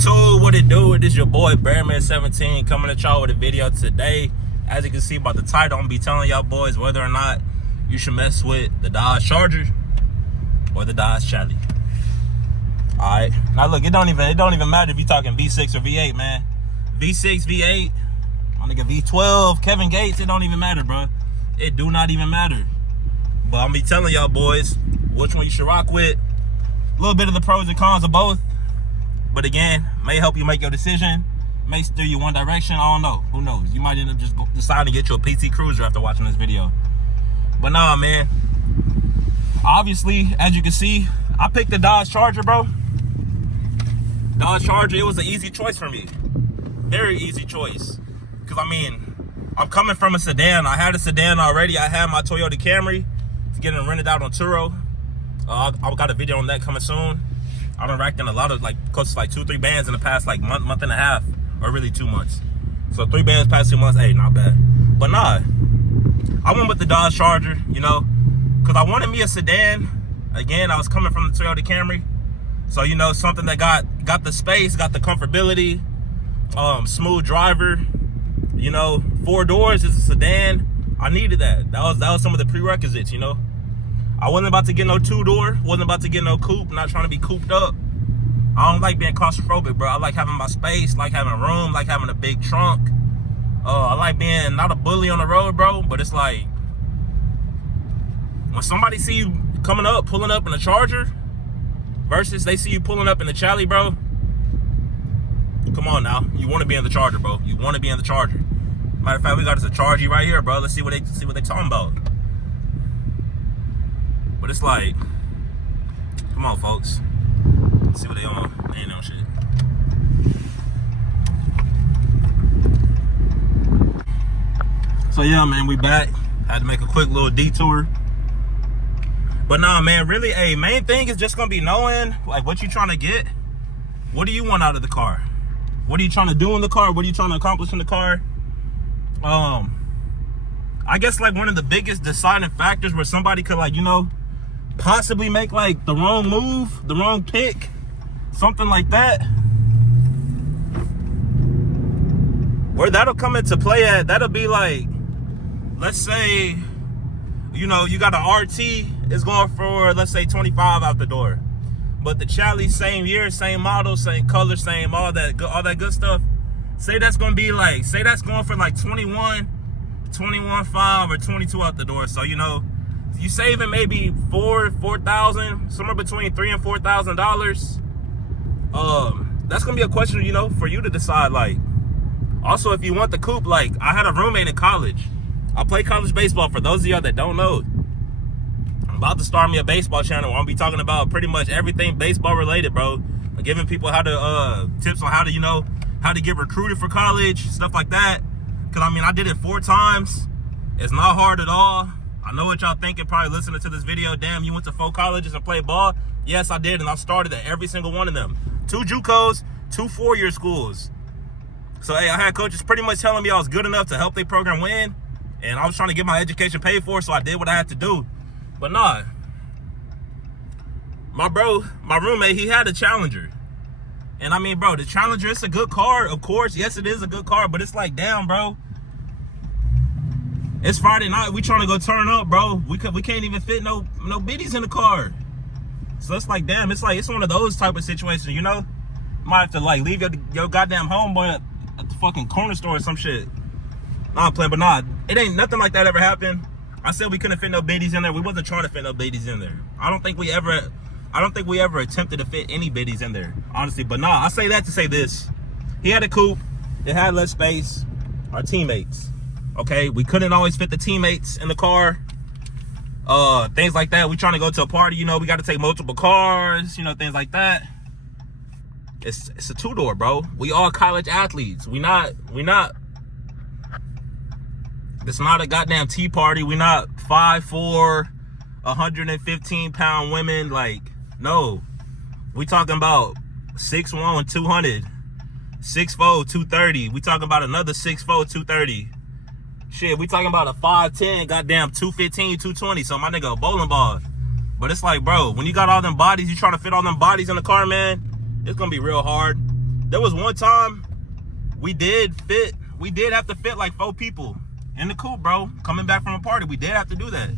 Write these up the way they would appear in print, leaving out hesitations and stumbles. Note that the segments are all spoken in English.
YouTube, what it do? It is your boy Bearman17 coming at y'all with a video today. As you can see by the title, I'm gonna be telling y'all boys whether or not you should mess with the Dodge Charger or the Dodge Charlie. Alright, now look, it don't even matter if you're talking V6 or V8, man. V6, V8, my nigga V12, Kevin Gates, it don't even matter, bro. It do not even matter. But I'm gonna be telling y'all boys which one you should rock with. A little bit of the pros and cons of both. But again, may help you make your decision, may steer you one direction. I don't know. Who knows? You might end up just deciding to get you a PT Cruiser after watching this video. But nah, man. Obviously, as you can see, I picked the Dodge Charger, bro. Dodge Charger, it was an easy choice for me. Very easy choice. Because, I mean, I'm coming from a sedan. I had a sedan already. I had my Toyota Camry. It's getting rented out on Turo. I've got a video on that coming soon. I done racked in a lot of, close to 2-3 bands in the past, month and a half, or really 2 months. So 3 bands past 2 months, hey, not bad. But nah, I went with the Dodge Charger, you know, because I wanted me a sedan. Again, I was coming from the Toyota Camry. So, you know, something that got the space, got the comfortability, smooth driver, you know, 4 doors, it's a sedan. I needed that. That was some of the prerequisites, you know. I wasn't about to get no 2-door, wasn't about to get no coupe, not trying to be cooped up. I don't like being claustrophobic, bro. I like having my space, like having room, like having a big trunk. I like being not a bully on the road, bro, but it's like, when somebody see you coming up, pulling up in a Charger, versus they see you pulling up in the Charlie, bro, come on now. You want to be in the Charger, bro. You want to be in the Charger. Matter of fact, we got us a Chargy right here, bro. Let's see what they talking about. But it's like, come on, folks. Let's see what they on. They ain't on shit. So yeah, man, we back. Had to make a quick little detour. But nah, man, really, hey, main thing is just gonna be knowing what you trying to get. What do you want out of the car? What are you trying to do in the car? What are you trying to accomplish in the car? I guess one of the biggest deciding factors where somebody could you know, possibly make the wrong move, the wrong pick, something like that. Where that'll come into play at, that'll be let's say, you know, you got an RT, it's going for, let's say 25 out the door. But the Charlie, same year, same model, same color, same all that good stuff. Say that's gonna be say that's going for 21.5 or 22 out the door. So, you know, you saving maybe $4,000, somewhere between $3,000 and $4,000. That's gonna be a question, you know, for you to decide. Also, if you want the coupe, I had a roommate in college. I play college baseball. For those of y'all that don't know, I'm about to start me a baseball channel where I'm gonna be talking about pretty much everything baseball related, bro. I'm giving people how to tips on how to, you know, how to get recruited for college, stuff like that. Cause I mean, I did it 4 times. It's not hard at all. I know what y'all thinking, probably listening to this video. Damn, you went to 4 colleges and played ball? Yes, I did, and I started at every single one of them. 2 JUCOs, 2 4-year schools. So, hey, I had coaches pretty much telling me I was good enough to help their program win, and I was trying to get my education paid for, so I did what I had to do. But nah, my roommate, he had a Challenger. And I mean, bro, the Challenger, it's a good car, of course. Yes, it is a good car, but it's damn, bro. It's Friday night. We trying to go turn up, bro. We can't even fit no biddies in the car. So it's damn. It's one of those type of situations, you know. You might have to leave your goddamn homeboy at the fucking corner store or some shit. Nah, I'm playing, but nah, it ain't nothing like that ever happened. I said we couldn't fit no biddies in there. We wasn't trying to fit no biddies in there. I don't think we ever attempted to fit any biddies in there, honestly. But nah, I say that to say this: he had a coupe. It had less space. Our teammates. Okay, we couldn't always fit the teammates in the car. Things like that. We trying to go to a party, you know, we got to take multiple cars, you know, things like that. It's a 2-door, bro. We all college athletes. We not. It's not a goddamn tea party. We not 5'4", 115-pound women. No. We talking about 6'1", 200, 6'4", 230. We talking about another 6'4", 230. Shit, we talking about a 5'10", goddamn 215, 220. So my nigga a bowling ball. But it's bro, when you got all them bodies, you trying to fit all them bodies in the car, man, it's gonna be real hard. There was one time we did have to fit like 4 people in the coupe, bro. Coming back from a party, we did have to do that.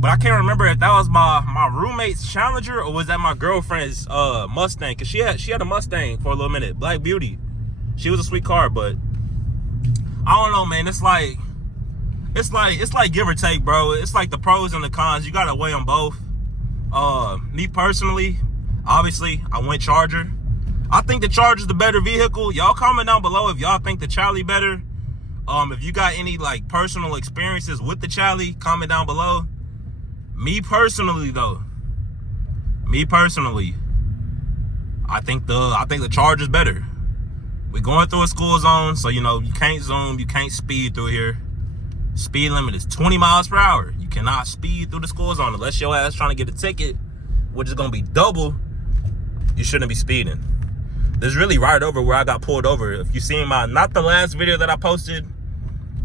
But I can't remember if that was my roommate's Challenger or was that my girlfriend's Mustang, cause she had a Mustang for a little minute, Black Beauty. She was a sweet car, but I don't know, man. It's like give or take, bro. It's like the pros and the cons. You gotta weigh them both. Me personally, obviously, I went Charger. I think the Charger's the better vehicle. Y'all comment down below if y'all think the Charlie better. If you got any like personal experiences with the Charlie, comment down below. Me personally, I think the Charger's better. We're going through a school zone, so you know you can't zoom, you can't speed through here. Speed limit is 20 miles per hour. You cannot speed through the school zone unless your ass trying to get a ticket, which is gonna be double. You shouldn't be speeding. There's really right over where I got pulled over. If you seen not the last video that I posted,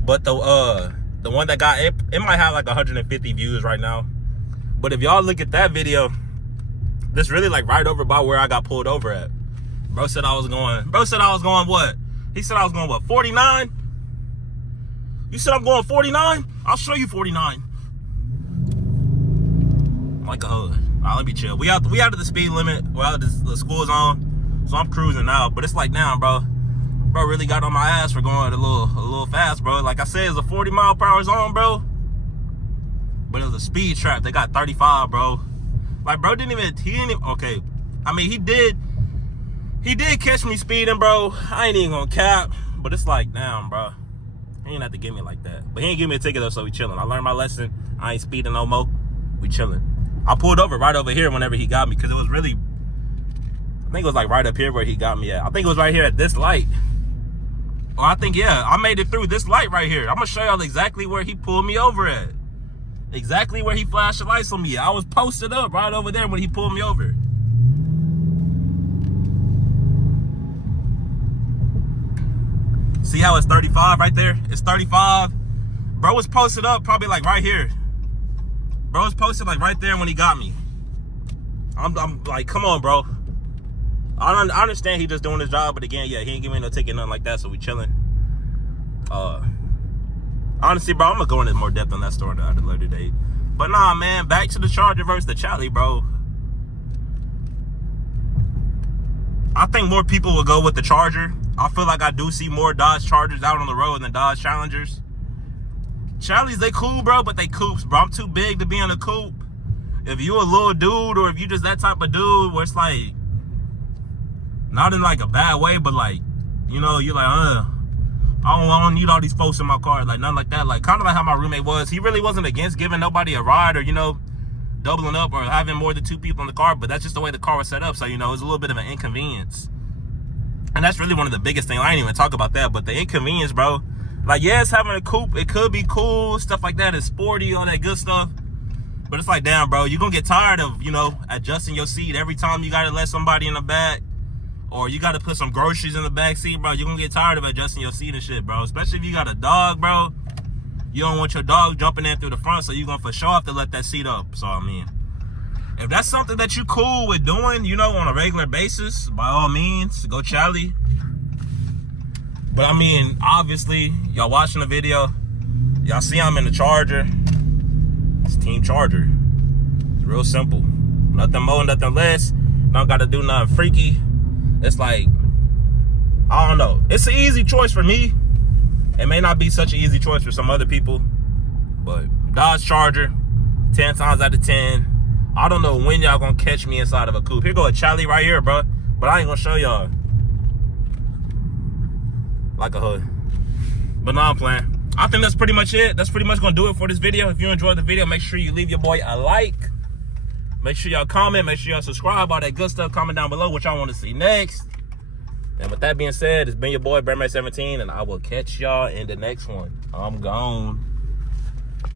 but the one that got it might have like 150 views right now. But if y'all look at that video, this really like right over by where I got pulled over at. Bro said I was going what? He said I was going what, 49? You said I'm going 49? I'll show you 49. Like a hood. Alright, let me chill. We out of the speed limit. We're out of the school zone. So I'm cruising now. But it's like, damn, bro. Bro really got on my ass for going a little fast, bro. Like I said, it's a 40 mile per hour zone, bro. But it was a speed trap. They got 35, bro. Like, bro he didn't even, okay. I mean, he did catch me speeding, bro. I ain't even gonna cap. But it's like, damn, bro. He ain't have to give me like that. But he ain't give me a ticket though, so we chilling. I learned my lesson. I ain't speeding no more. We chilling. I pulled over right over here whenever he got me, because it was really, I think it was like right up here where he got me at. I think it was right here at this light. Or I think, yeah, I made it through this light right here. I'm gonna show y'all exactly where he pulled me over at. Exactly where he flashed the lights on me. I was posted up right over there when he pulled me over. See how it's 35 right there? It's 35. Bro was posted up probably like right here. Bro was posted like right there when he got me. I'm like, come on, bro. I understand he just doing his job, but again, yeah, he ain't giving me no ticket, nothing like that, so we chilling. Honestly, bro, I'm gonna go into more depth on that story at a later date. But nah, man, back to the Charger versus the Charlie, bro. I think more people will go with the Charger. I feel like I do see more Dodge Chargers out on the road than Dodge Challengers. Charlies, they cool, bro, but they coupes, bro. I'm too big to be in a coupe. If you a little dude, or if you just that type of dude where it's like, not in like a bad way, but like, you know, you're like, I don't need all these folks in my car, like nothing like that. Like kind of like how my roommate was. He really wasn't against giving nobody a ride or, you know, doubling up or having more than 2 people in the car, but that's just the way the car was set up. So, you know, it's a little bit of an inconvenience. And that's really one of the biggest things. I ain't even talk about that, but the inconvenience, bro. Like, yes, having a coupe, it could be cool, stuff like that. It's sporty, all that good stuff. But it's like, damn, bro, you're gonna get tired of, you know, adjusting your seat every time you gotta let somebody in the back, or you gotta put some groceries in the back seat, bro. You're gonna get tired of adjusting your seat and shit, bro. Especially if you got a dog, bro. You don't want your dog jumping in through the front, so you're gonna for sure have to let that seat up. So, I mean, if that's something that you cool with doing, you know, on a regular basis, by all means, go Charlie. But I mean, obviously, y'all watching the video, y'all see I'm in the Charger. It's Team Charger. It's real simple. Nothing more, nothing less. Don't gotta do nothing freaky. It's like, I don't know. It's an easy choice for me. It may not be such an easy choice for some other people, but Dodge Charger, 10 times out of 10. I don't know when y'all gonna catch me inside of a coupe. Here go a Charlie right here, bro. But I ain't gonna show y'all. Like a hood. But no, I'm playing. I think that's pretty much it. That's pretty much gonna do it for this video. If you enjoyed the video, make sure you leave your boy a like. Make sure y'all comment. Make sure y'all subscribe. All that good stuff. Comment down below what y'all want to see next. And with that being said, it's been your boy, Brandman17, and I will catch y'all in the next one. I'm gone.